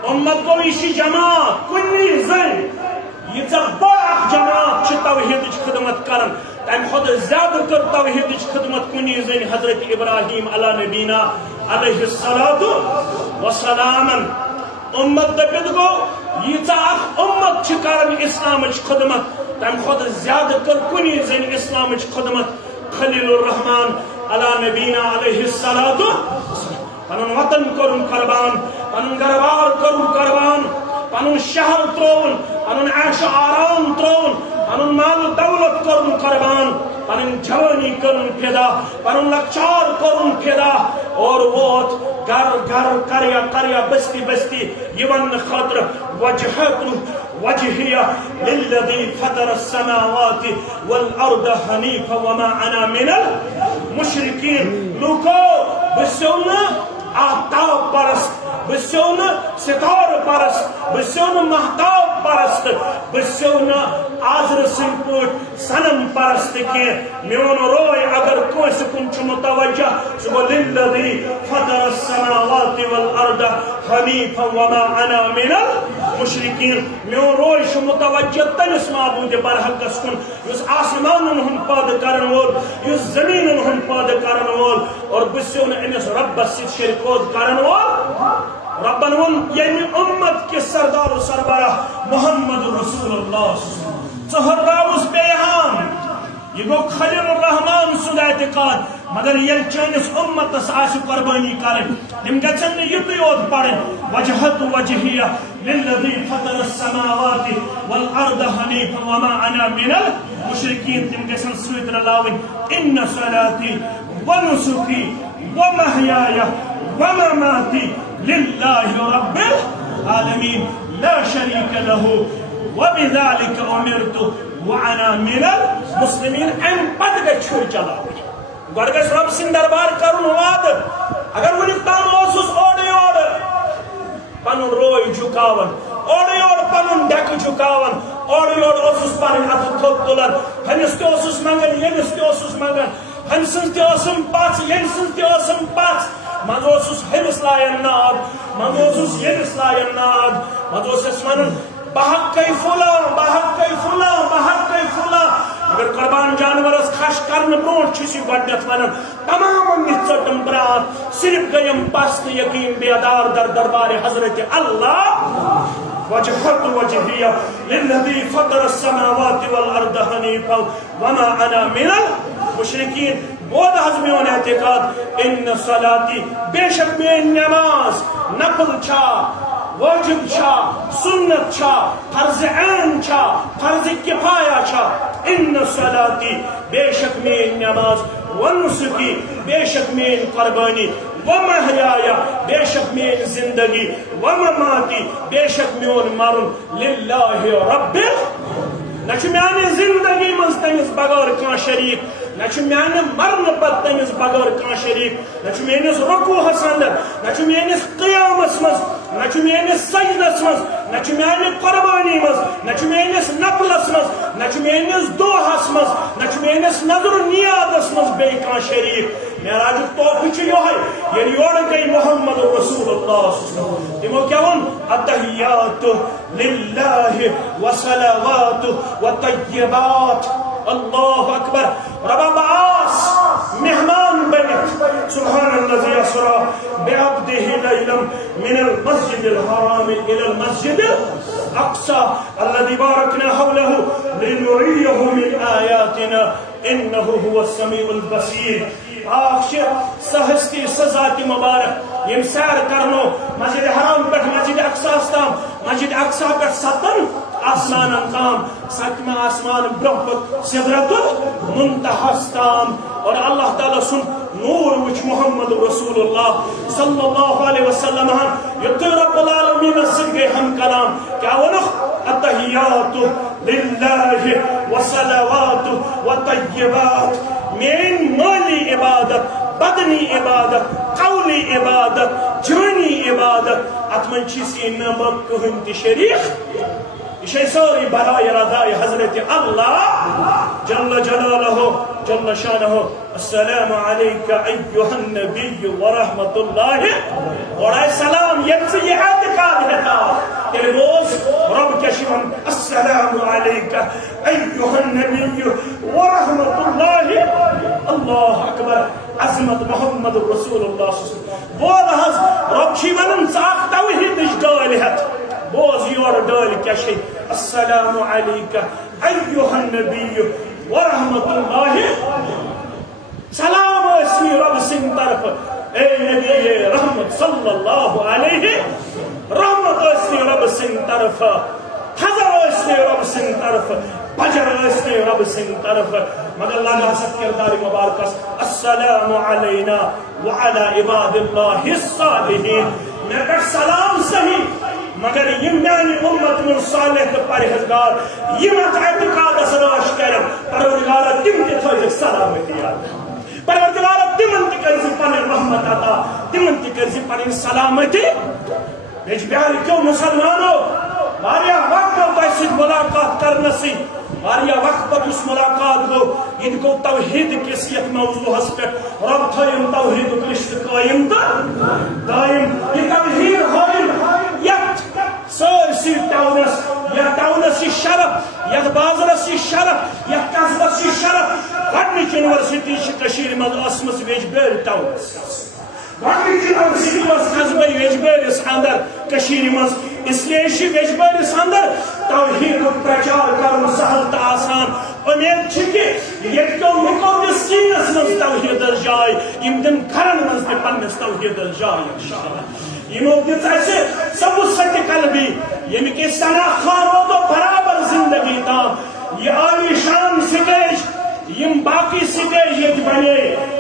امت کو یہ جماعت کنی زن یہ بڑھ جماعت توحید خدمت کرن تم خود زیادہ کر توحید خدمت کنی زن حضرت ابراہیم علی نبینا علیہ الصلاة والسلام امت دپت گو یہ امت کرن اسلام خدمت تم خود زیادہ کر کنی زن اسلام خدمت خلیل الرحمن علی نبینا علیہ الصلاة پنن وطن کرن قربان پنن گروار کرن قربان پنن شہر ترون پنن عیش آرام ترون پنن مال دولت کرن قربان پنن جوانی کرن فدا پنن لکچار کرن فدا اور ووت گر کریا بستی بستی یون خاطر وجہت وجہیہ للذی فطر السماوات والارض حنیفا وما انا من المشرکین لوکو بسیونا آفتاب پرست بسیونا ستار پرست بسیونا محتاب پرست بسیونا آزر سنپوٹ سنم پرست کی میون روی اگر کوئی سکنچ متوجہ سو للذی فطر السماوات والارض حنیفا وما انا من المشرکین میون روی شو متوجہ تنس معبود برحق سکن یس آسمان ہم پاد کرن وول یس زمین ہم پاد کرن وول اور بسیونا انس رب سید شرکوت کرن وول ربن ون یعنی امت کے سردار و سربراہ محمد رسول اللہ ژہراوس بیہام یہ گو خلیل الرحمن سند اعتقاد مگر یل چانس امتس آس قربانی کرن تم گھن یہ یوت پڑھن وجہت وجہیہ للذی فطر السماوات والارض حنیفا وما انا من المشرکین تم گھن سویت رلاون ان صلاتی ونسکی ومحیای ومماتی للہ رب العالمین لا شریک له وبذلك امرت وانا من المسلمین ام پتہ گئی چھر چلاوی گوڑ گھس رب سن دربار کرن وعد اگر ونک تام اوسس اوڑ یوڑ پنن روی جھکاون اور یور پنن ڈیک جھکاون اور یور اوسس پنن اتھ تھوپ تلان ہنس تہ اوسس منگان یمس تہ اوسس منگان ہن سنز تہ اوسم پاس یم سنز تہ اوسم پاس مز اوسس ہمس لایان ناد مز اوسس یمس لایان ناد مز اوسس ونان بحق فلاں بحق فلاں بحق فلاں اگر قربان جانورس خش کرنے برونٹ چھ گۄڈنیتھ ونان تمام ژٹم برات صرف گیم پس تو یقین بیدار در دربار حضرت اللہ وجهت وجهي للذي فطر السماوات والارض حنيفا وما انا من المشركين بود حض میون اعتقاد ان صلاتي بے شک میری نماز نفل چھا واجب چھا سنت چھا فرض عین چھا فرض کفایہ چھا ان صلاتي بے شک میری نماز ونسکی بے شک میری قربانی ومحیایا بے شک میری زندگی ومماتی بے شک میون مرن للہ رب نہ میانہ زندگی مز تمس بغیر کان شریک نہ میانہ مرن پتہ تمس بغیر کان شریک نہ میانس رکوعس اندر نہ میانس قیامس مز نہ میانس سجدس مز نہ میانہ قربانی مز نہ میانس نفلس مز نہ میانس دعاس مز نہ میانس نظر نیادس مز بے کان شریک معراج توفہ یہ یعنی یور گئی محمد رسول اللہ تمو کیا ون التحیات للہ وصلوات وطیبات اللہ اکبر ربا باس مہمان بنت سبحان الذي اسرا بعبده ليلا من المسجد الحرام الى المسجد الاقصى الذي باركنا حوله لنريه من آياتنا انه هو السميع البصير آخر سہستی سزات مبارک یم سیر کرنو مسجد حرام پہ مسجد اقصا تام مسجد اقصا پہ ستن آسمان تام ستم آسمان برہ سدرت المنتہا تام اور اللہ تعالی سن نور وچ محمد رسول اللہ صلی اللہ علیہ وسلم یت رب العالمین سگے ہم کلام کیا ونخ التحیات للہ وصلوات وطیبات مین مالی عبادت بدنی عبادت قولی عبادت جانی عبادت اتمن چیسی نمک کہن تی شریف یہ سوری برائے رضائے حضرت اللہ جل جلالہ جل شانہ السلام علیکہ ایوہ النبی ورحمت اللہ اور اے سلام یہ اعتقاد ہے تیرے روز رب کے شیون السلام علیکہ ایوہ النبی ورحمت اللہ اللہ اکبر عظمت محمد رسول اللہ صلی اللہ علیہ وسلم بول حض رب شیون ساکھ توحید اشدال ہے بوز یور ڈال کیا شئی السلام علیکہ ایوہ النبی ورحمت اللہ سلام اسمی رب سن طرف اے نبی رحمت صلی اللہ علیہ رحمت اسمی رب سن طرف حضر اسمی رب سن طرف بجر اسمی رب سن طرف مگر اللہ حسد کردار مبارکس السلام علینا وعلا عباد اللہ الصالحین میں کر سلام صحیح مگر یہ میانی امت من صالح تو پرہیزگار یہ مت اعتقاد اسراش کرم پروردگار تم تے تھوڑے سلامتی یاد پروردگار تمن تے کرزی پن رحمت عطا تمن تے کرزی پن سلامتی بیچ بیاری کیوں مسلمانوں واریا وقت کو تیسید ملاقات کرنسی واریا وقت پر اس ملاقات کو ان کو توحید کسیت موضوع حسپت رب تھائیم توحید کرشت قائم دائم یہ توحید ہوئیم یک سوئسی ٹاؤنس یا ٹاؤنسی شرف یا بازرسی شرف یا قصبسی شرف گھڑنی یونیورسٹی کشیر مز اسمس ویجبیر ٹاؤنس گھڑنی یونیورسٹی مز قصبی ویجبیرس اندر کشیر مز اس لیے ویجبیرس اندر توحید پرچار کرن سہل تا آسان امید چھکے یہ کو مقدس سینس مز توحید جائے یم دن گھرن مز تے پنس توحید جائے انشاءاللہ یمو دت ایسے سب سچ قلبی یمی کے سنا خارو تو برابر زندگی تا یہ عالی شان سٹیج یم باقی سٹیج یہ بنے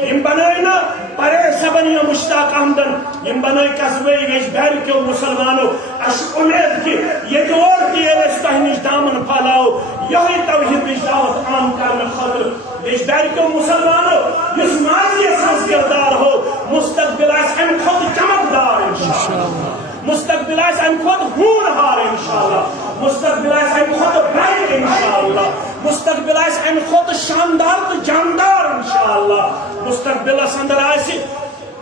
یم بنائے نا پرے سبنی مشتاق احمدن یم بنائے قصبے ویش بہر کے مسلمانوں اش امید کی یہ جو اور کی استہنش دامن پھالاؤ یہی توحید ویش دعوت عام کرنے خاطر ویش بہر کے مسلمانوں جس ماضی اساس کردار ہو مستقبل اس ام خود چمکدار انشاءاللہ مستقبل آس ام خود ہونہار انشاءاللہ مستقبل آس ام خود برائٹ انشاءاللہ مستقبل آس ام خود شاندار تو جاندار انشاءاللہ مستقبلس اندر آس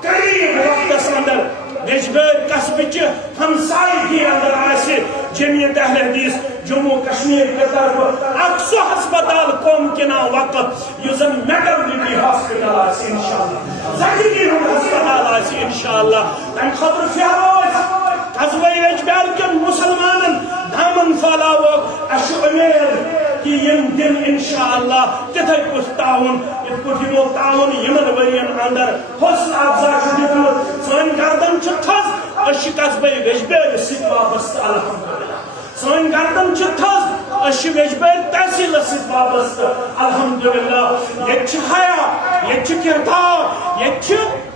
قریب وقتس اندر ویجبیر قصبچ ہمسائیگی اندر آسے جمعیت اہل حدیث جموں کشمیر کے طرف اکسو ہسپتال قوم کے نا وقت یوزن میٹرنٹی ہاسپٹل آسے انشاءاللہ زندگی ہم ہسپتال آسے انشاءاللہ تم خطر فیروز قصبہ ویجبیر کے مسلمانن دامن پھلاوک اشو امید کہ یم دن انشاءاللہ تتھے کچھ تعاون اتھ یمو تعاون یمن ورین اندر حوصلہ افزا دیتمت سن گردن تھز اش قصبہ ویجبیر سۭتۍ وابستہٕ الحمدللہ سن گردن تھز اش ویجبیر تحصیل سۭتۍ وابستہٕ الحمدللہ یت حیا یت کردار یت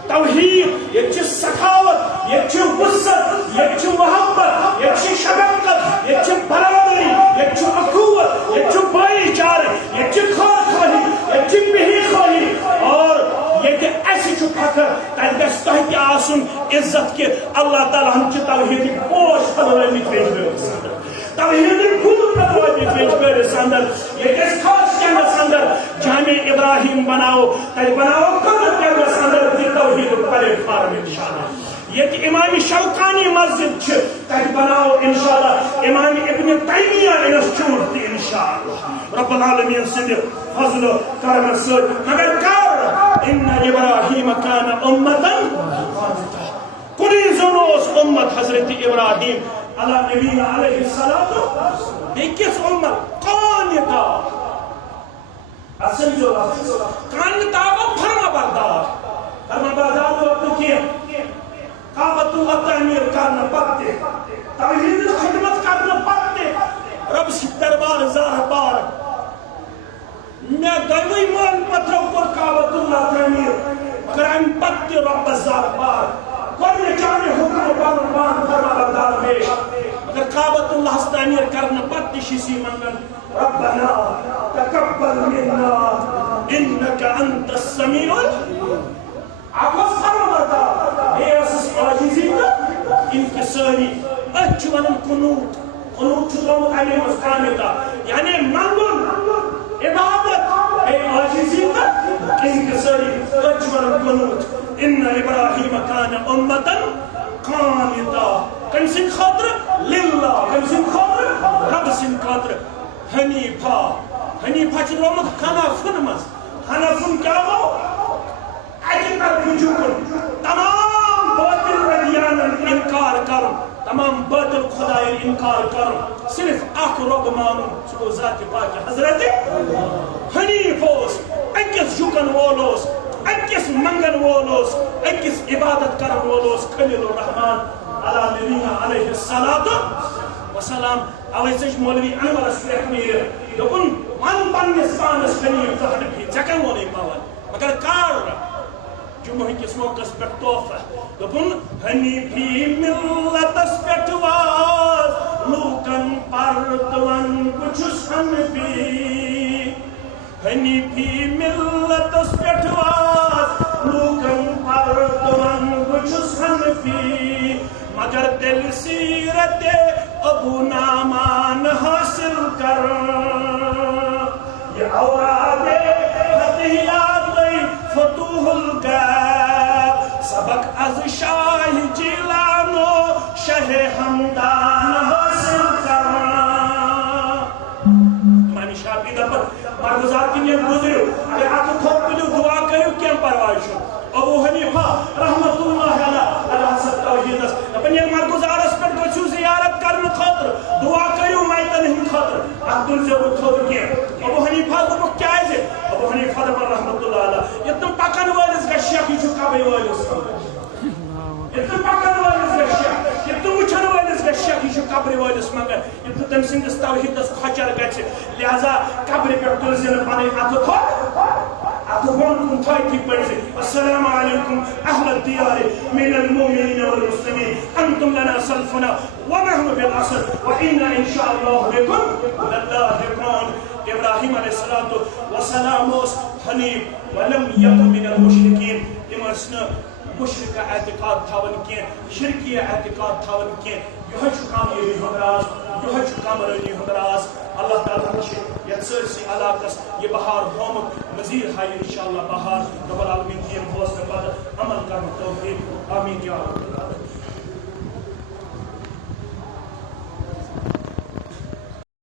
توحید یت سخاوت یت وسعت یت محبت یت شفقت یت برابری یت اخوت یت بھائی چارہ یت خیر خواہی یت بہی خواہی اور یت ایسے فخر تتہ گژھِ تۄہہِ تہِ آسُن عزت کہ اللہ تعالیٰ ہن چھِ توحیدٕکۍ پوش پھٔلٲومٕتۍ ویجبیرس اندر توحیدٕکۍ کُل پھٔلٲومٕتۍ ویجبیرس اندر ییٚتہِ أسۍ خاص چنس اندر جامع ابراہیم بناو تتہِ بناو قبر چنس اندر تہِ توحیدُک پلیٹ فارم انشاءاللہ یت امام شوکانی مسجد چھ تتہِ بناو انشاءاللہ امام ابن تیمیہ انسٹیٹیوٹ تہِ انشاءاللہ رب العالمین سند فضل و کرم سۭتۍ مگر کر ان ابراہیم کان امتن کُنی زوٚن اوس امت حضرت ابراہیم علی نبینا علیہ السلام بیٚکِس امت قانتا سمجھو قانتا گو فرما بردار وقت کینٛہہ کعبۃ اللہ تعمیر کرنے پتے توحید خدمت کرنے پتے رب سی دربار زار بار میں دوی مان پتھر پر کعبۃ اللہ تعمیر مگر ام پتے رب زار بار کوئی چاہے حکم بان فرما بردار بیش مگر کعبۃ اللہ تعمیر کرنے پتے شیسی منگن ربنا تقبل منا انك انت السميع آواز فرماتا اے اساس عاجزی انکساری اچ ونن قنوت چھ ترومت امی مز قانتا یعنی منگن عبادت اے عاجزی انکساری اچ ونن قنوت ان ابراہیم کان امتا قانتا کم سن خاطر للہ کم سن خاطر رب سن خاطر حنیفہ چھ ترومت حنفن مز حنفن کیا گو تمام باطل ادیان انکار کرن تمام باطل خدای انکار کرن صرف اخ رب مانن سو ذات پاک حضرت حنیف اوس اکس جھکن وول اوس اکس منگن وول اوس اکس عبادت کرن وول اوس خلیل الرحمن علی نبینا علیہ الصلوۃ والسلام اوے سچ مولوی انور اسپیکٹ میر دوپن من پنس پانس خلیل تہن بھی ژکن وولے پاون مگر کار جمعہ کس موقع پر توفہ دپن حنیفی ملتس پٹ واز لوکن پرتون کچھس حنفی حنیفی ملتس پٹ واز لوکن پرتون کچھس حنفی مگر دل سیرت ابو نامان حاصل کر یہ اوراد فتحیات فتوح الغیب سبق از شاہ جیلانو شہ حمدان حاصل کرنا امام شافعی دپن مرغزات کی نیت گزریو اگر آپ تھوک پلیو دعا کریو کیم پروائی شو ابو حنیفہ رحمت اللہ علیہ حسد توحیدس دپن یہ مرغزارس پر گچھو زیارت کرن خاطر دعا کریو مائتن ہم خاطر عبدال ضرور خود کیم ابو حنیفہ دپن کیا ہے ابو حنیفہ دپن رحمت اللہ علیہ یہ تم پکن والس گا شیخ یہ چھو کبھی والس یہ تم پکن والس گا شیخ یہ تم وچھن والس گا شیخ یہ چھو قبر والس مگر یہ تو تم سندس توحیدس کھچر گچھ لہذا قبر پر تلزن پانے اتو کھو اتو بانکم تھائی پڑھے السلام علیکم اہل الدیار من المؤمنین والمسلمین انتم لنا سلفنا ونحن بالعصر وإنا انشاءاللہ بكم للاحقون ابراہیم علیہ السلام حنیف ولم یکن من المشرکین امسن مشرکہ اعتقاد تھاون کی شرکیہ اعتقاد تھاون کی یہ کامیابی ہند راز یہ کامرانی ہند راز اللہ تعالیٰ یت سرسی علاقس یہ بہار ہومت مزید ہائی انشاءاللہ بہار